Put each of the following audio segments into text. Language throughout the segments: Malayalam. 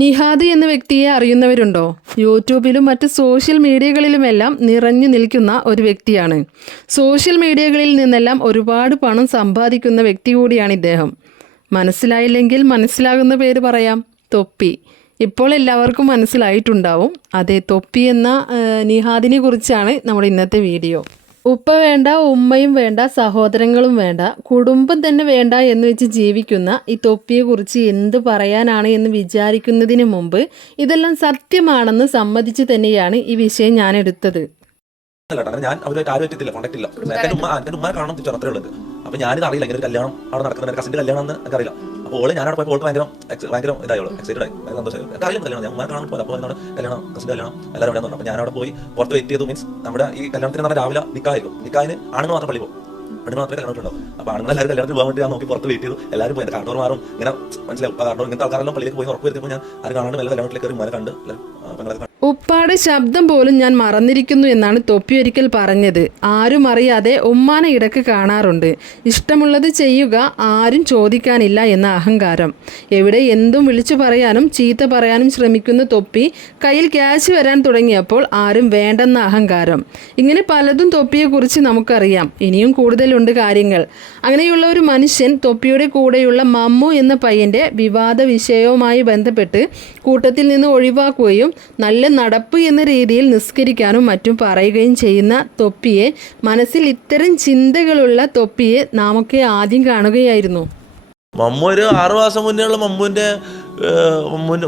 നിഹാദ് എന്ന വ്യക്തിയെ അറിയുന്നവരുണ്ടോ? യൂട്യൂബിലും മറ്റ് സോഷ്യൽ മീഡിയകളിലുമെല്ലാം നിറഞ്ഞു നിൽക്കുന്ന ഒരു വ്യക്തിയാണ്. സോഷ്യൽ മീഡിയകളിൽ നിന്നെല്ലാം ഒരുപാട് പണം സമ്പാദിക്കുന്ന വ്യക്തി കൂടിയാണ് ഇദ്ദേഹം. മനസ്സിലായില്ലെങ്കിൽ മനസ്സിലാകുന്ന പേര് പറയാം, തൊപ്പി. ഇപ്പോൾ എല്ലാവർക്കും മനസ്സിലായിട്ടുണ്ടാവും. അതെ, തൊപ്പി എന്ന നിഹാദിനെ കുറിച്ചാണ് നമ്മുടെ ഇന്നത്തെ വീഡിയോ. ഉപ്പ വേണ്ട, ഉമ്മയും വേണ്ട, സഹോദരങ്ങളും വേണ്ട, കുടുംബം തന്നെ വേണ്ട എന്ന് വെച്ച് ജീവിക്കുന്ന ഈ തൊപ്പിയെക്കുറിച്ച് എന്ത് പറയാനാണ് എന്ന് വിചാരിക്കുന്നതിന് മുമ്പ് ഇതെല്ലാം സത്യമാണെന്ന് സമ്മതിച്ച് തന്നെയാണ് ഈ വിഷയം ഞാൻ എടുത്തത്. ഞാൻ അവരുമായിട്ട് ആരും എത്തിയില്ല, കോൺടാക്ട് ഇല്ല. എന്റെ ഉമ്മ കാണണം തിരിച്ചു അത്രേ ഉള്ളത്. അപ്പൊ ഞാനിത് അറിയില്ല, ഇങ്ങനെ ഒരു കല്യാണം അവിടെ നടക്കുന്നത്, കസിന്റെ കല്യാണം എന്ന് എനിക്ക് അറിയില്ല. അപ്പോൾ ഞാനവിടെ പോയപ്പോൾ ഭയങ്കര ഇതായോളൂ, എക്സൈറ്റഡ് ആയി, ഭയങ്കര സന്തോഷമായി. അറിയില്ല കല്യാണം, ഞാൻ ഉമ്മ കാണാൻ പോയത്. അപ്പോൾ എന്നോട് കല്യാണം, കസിന്റെ കല്യാണം എല്ലാവരും അവിടെ. അപ്പോൾ ഞാനവിടെ പോയി പുറത്ത് വെയിറ്റ് ചെയ്തു. മീൻസ് നമ്മുടെ ഈ കല്യാണത്തിന് പറഞ്ഞാൽ രാവിലെ നിക്കായിരിക്കും. നിക്കാന് ആണുങ്ങൾ മാത്രം പള്ളി പോകും, പെണ്ണുങ്ങൾ മാത്രമേ കല്യാണത്തിലുണ്ടാവും. അപ്പോൾ ആണുങ്ങളെല്ലാവരും കല്യാണത്തിന് പോകാൻ വേണ്ടി ഞാൻ നോക്കി പുറത്ത് വെയിറ്റ് ചെയ്തു. എല്ലാവരും പോയി, കാർഡോർമാരും ഇങ്ങനെ മനസ്സിലാവും, കാർഡോർ ഇങ്ങനത്തെ ആൾക്കാരെല്ലാം പള്ളിയിലേക്ക് പോയി ഉറപ്പ് വരുത്തിയപ്പോൾ ഞാൻ ആരും കാണാണ്ട് എല്ലാ കല്യാണത്തിലേക്ക് കയറി ഉമ്മനെ കണ്ട് പെങ്ങളെ. ഉപ്പാടെ ശബ്ദം പോലും ഞാൻ മറന്നിരിക്കുന്നു എന്നാണ് തൊപ്പി ഒരിക്കൽ പറഞ്ഞത്. ആരും അറിയാതെ ഉമ്മാനെ ഇടക്ക് കാണാറുണ്ട്. ഇഷ്ടമുള്ളത് ചെയ്യുക, ആരും ചോദിക്കാനില്ല എന്ന അഹങ്കാരം. എവിടെ എന്തും വിളിച്ചു പറയാനും ചീത്ത പറയാനും ശ്രമിക്കുന്ന തൊപ്പി കയ്യിൽ ക്യാഷ് വരാൻ തുടങ്ങിയപ്പോൾ ആരും വേണ്ടെന്ന അഹങ്കാരം. ഇങ്ങനെ പലതും തൊപ്പിയെക്കുറിച്ച് നമുക്കറിയാം. ഇനിയും കൂടുതലുണ്ട് കാര്യങ്ങൾ. അങ്ങനെയുള്ള ഒരു മനുഷ്യൻ തൊപ്പിയുടെ കൂടെയുള്ള മമ്മു എന്ന പയ്യൻ്റെ വിവാദ വിഷയവുമായി ബന്ധപ്പെട്ട് കൂട്ടത്തിൽ നിന്ന് ഒഴിവാക്കുകയും നല്ല നടപ്പ് എന്ന രീതിയിൽ നിസ്കരിക്കാനും മറ്റും പറയുകയും ചെയ്യുന്ന തൊപ്പിയെ, മനസ്സിൽ ഇത്തരം ചിന്തകളുള്ള തൊപ്പിയെ നാമൊക്കെ ആദ്യം കാണുകയായിരുന്നു. മമ്മു ഒരു 6 മാസം മുന്നേ ഉള്ള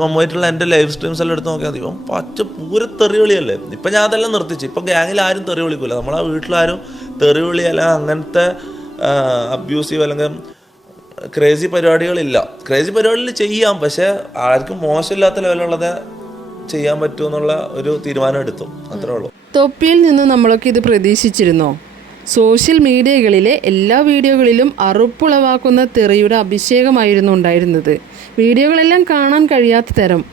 മമ്മുമായിട്ടുള്ള എൻ്റെ ലൈവ് സ്ട്രീംസ് എല്ലാം എടുത്ത് നോക്കിയാൽ മതി. പച്ച പൂര തെറിവിളിയല്ലേ. ഇപ്പം ഞാൻ അതെല്ലാം നിർത്തിച്ചു. ഇപ്പം ഗ്യാങ്ങിൽ ആരും തെറി വിളിക്കില്ല, നമ്മളെ വീട്ടിലാരും തെറിവിളി അല്ല അങ്ങനത്തെ അബ്യൂസീവ് അല്ലെങ്കിൽ ക്രേസി പരിപാടികളില്ല. ക്രേസി പരിപാടികൾ ചെയ്യാം, പക്ഷെ ആർക്കും മോശമില്ലാത്ത ലെവലുള്ളത് ചെയ്യാൻ പറ്റുമെന്നുള്ള ഒരു തീരുമാനം എടുത്തു, അത്രേ ഉള്ളൂ. തൊപ്പിയിൽ നിന്ന് നമ്മളൊക്കെ ഇത് പ്രതീക്ഷിച്ചിരുന്നോ? സോഷ്യൽ മീഡിയകളിലെ എല്ലാ വീഡിയോകളിലും അറുപ്പുളവാക്കുന്ന തെറിയുടെ അഭിഷേകമായിരുന്നു ഉണ്ടായിരുന്നത്. വീഡിയോകളെല്ലാം കാണാൻ കഴിയാത്ത തരം.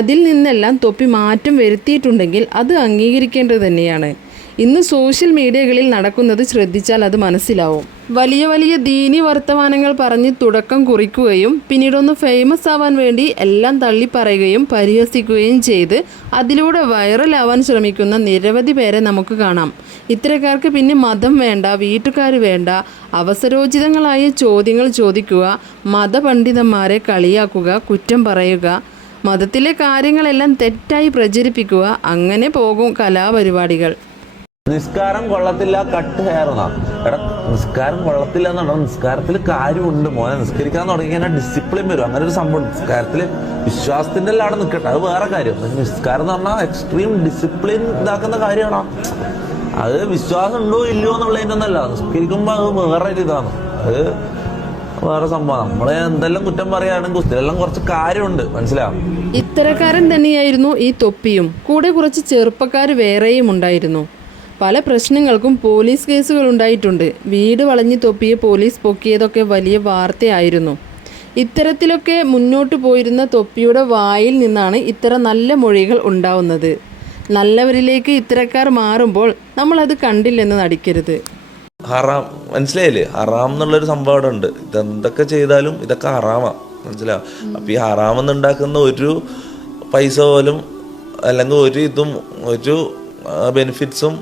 അതിൽ നിന്നെല്ലാം തൊപ്പി മാറ്റം വരുത്തിയിട്ടുണ്ടെങ്കിൽ അത് അംഗീകരിക്കേണ്ടത് തന്നെയാണ്. ഇന്ന് സോഷ്യൽ മീഡിയകളിൽ നടക്കുന്നത് ശ്രദ്ധിച്ചാൽ അത് മനസ്സിലാവും. വലിയ വലിയ ദീനി വർത്തമാനങ്ങൾ പറഞ്ഞ് തുടക്കം കുറിക്കുകയും പിന്നീടൊന്ന് ഫേമസ് ആവാൻ വേണ്ടി എല്ലാം തള്ളിപ്പറയുകയും പരിഹസിക്കുകയും ചെയ്ത് അതിലൂടെ വൈറലാവാൻ ശ്രമിക്കുന്ന നിരവധി പേരെ നമുക്ക് കാണാം. ഇത്തരക്കാർക്ക് പിന്നെ മതം വേണ്ട, വീട്ടുകാർ വേണ്ട, അവസരോചിതങ്ങളായ ചോദ്യങ്ങൾ ചോദിക്കുക, മതപണ്ഡിതന്മാരെ കളിയാക്കുക, കുറ്റം പറയുക, മതത്തിലെ കാര്യങ്ങളെല്ലാം തെറ്റായി പ്രചരിപ്പിക്കുക, അങ്ങനെ പോകും കലാപരിപാടികൾ. നിസ്കാരം കൊള്ളത്തില്ല, കട്ട് ഹെയർ എന്നാ. എടാ, നിസ്കാരം കൊള്ളത്തില്ല എന്നാണോ? നിസ്കാരത്തിൽ കാര്യമുണ്ട് മോനെ. നിസ്കരിക്കാൻ തുടങ്ങി കഴിഞ്ഞാൽ ഡിസിപ്ലിൻ വരും. അങ്ങനെ ഒരു സംഭവം നിസ്കാരത്തിൽ വിശ്വാസത്തിന്റെ എല്ലാം അവിടെ നിൽക്കട്ടെ, അത് വേറെ കാര്യം. നിസ്കാരം എന്ന് പറഞ്ഞാൽ എക്സ്ട്രീം ഡിസിപ്ലിൻ ഇതാക്കുന്ന കാര്യമാണോ? അത് വിശ്വാസം ഉണ്ടോ ഇല്ലയോ എന്നുള്ളതിൻ്റെ ഒന്നല്ല. നിസ്കരിക്കുമ്പോൾ അത് വേറെ ഒരു ഇതാണ്, അത് വേറെ സംഭവം. നമ്മളെ എന്തെല്ലാം കുറ്റം പറയുകയാണെങ്കിൽ ഇതിലെല്ലാം കുറച്ച് കാര്യമുണ്ട്, മനസ്സിലാവും. ഇത്തരക്കാരൻ തന്നെയായിരുന്നു ഈ തൊപ്പിയും. കൂടെ കുറച്ച് ചെറുപ്പക്കാർ വേറെയും ഉണ്ടായിരുന്നു. പല പ്രശ്നങ്ങൾക്കും പോലീസ് കേസുകൾ ഉണ്ടായിട്ടുണ്ട്. വീട് വളഞ്ഞ് തൊപ്പിയെ പോലീസ് പൊക്കിയതൊക്കെ വലിയ വാർത്തയായിരുന്നു. ഇത്തരത്തിലൊക്കെ മുന്നോട്ട് പോയിരുന്ന തൊപ്പിയുടെ വായിൽ നിന്നാണ് ഇത്തരം നല്ല മൊഴികൾ ഉണ്ടാവുന്നത്. നല്ലവരിലേക്ക് ഇത്തരക്കാർ മാറുമ്പോൾ നമ്മളത് കണ്ടില്ലെന്ന് നടിക്കരുത്. ഹറാം, മനസ്സിലായില്ലേ? ഹറാം എന്നുള്ളൊരു സംഭവം അവിടെ ഉണ്ട്. ഇതെന്തൊക്കെ ചെയ്താലും ഇതൊക്കെ ഹറാമാ, മനസ്സിലാവും. അപ്പം ഈ ഹറാമെന്ന് ഉണ്ടാക്കുന്ന ഒരു പൈസ പോലും അല്ലെങ്കിൽ ഒരു ബെനിഫിറ്റ്സും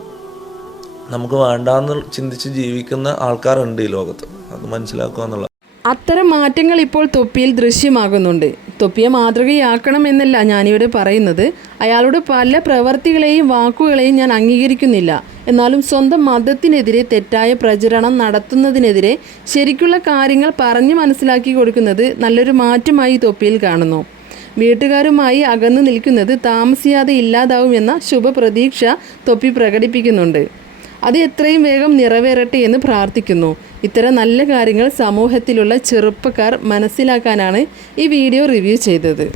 നമുക്ക് വേണ്ടാന്ന് ചിന്തിച്ച് ജീവിക്കുന്ന ആൾക്കാരുണ്ട് ഈ ലോകത്ത്. അത് മനസ്സിലാക്കുക എന്നുള്ളത്. അത്തരം മാറ്റങ്ങൾ ഇപ്പോൾ തൊപ്പിയിൽ ദൃശ്യമാകുന്നുണ്ട്. തൊപ്പിയെ മാതൃകയാക്കണം എന്നല്ല ഞാനിവിടെ പറയുന്നത്. അയാളുടെ പല പ്രവർത്തികളെയും വാക്കുകളെയും ഞാൻ അംഗീകരിക്കുന്നില്ല. എന്നാലും സ്വന്തം മതത്തിനെതിരെ തെറ്റായ പ്രചരണം നടത്തുന്നതിനെതിരെ ശരിക്കുള്ള കാര്യങ്ങൾ പറഞ്ഞ് മനസ്സിലാക്കി കൊടുക്കുന്നത് നല്ലൊരു മാറ്റമായി തൊപ്പിയിൽ കാണുന്നു. വീട്ടുകാരുമായി അകന്നു നിൽക്കുന്നത് താമസിയാതെ ഇല്ലാതാവുമെന്ന ശുഭപ്രതീക്ഷ തൊപ്പി പ്രകടിപ്പിക്കുന്നുണ്ട്. അത് എത്രയും വേഗം നിറവേറട്ടെ എന്ന് പ്രാർത്ഥിക്കുന്നു. ഇത്തരം നല്ല കാര്യങ്ങൾ സമൂഹത്തിലുള്ള ചെറുപ്പക്കാർ മനസ്സിലാക്കാനാണ് ഈ വീഡിയോ റിവ്യൂ ചെയ്തത്.